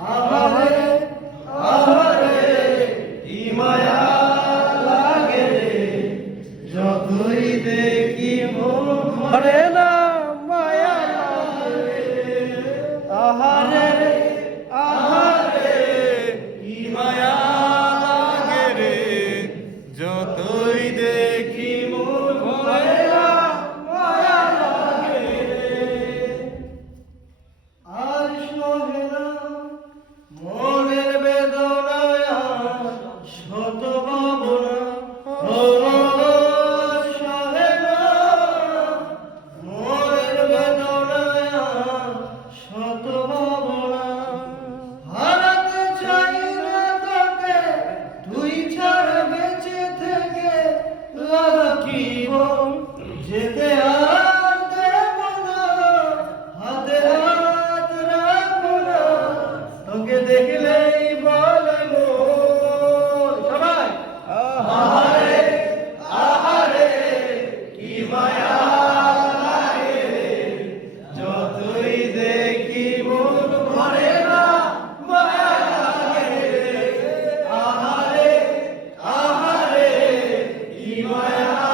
আহারে আহারে কি মায়া লাগে রে, যতই দেখি মন ভরে না মায়া লাগে রে। আহারে আহারে কি মায়া লাগে রে, যতই দেখি মন ভরে না মায়া লাগে রে। আর সহে না মনের বেদনায় শত ভাবনা, ও সহে না মনের বেদনায় শত ভাবনা। হারাতে চাই না তোকে, তুই ছাড়া বেঁচে থেকে লাভ কি বল, যেতে আর দেব না, হাতে হাত রাখবো না, তোকে দেখলে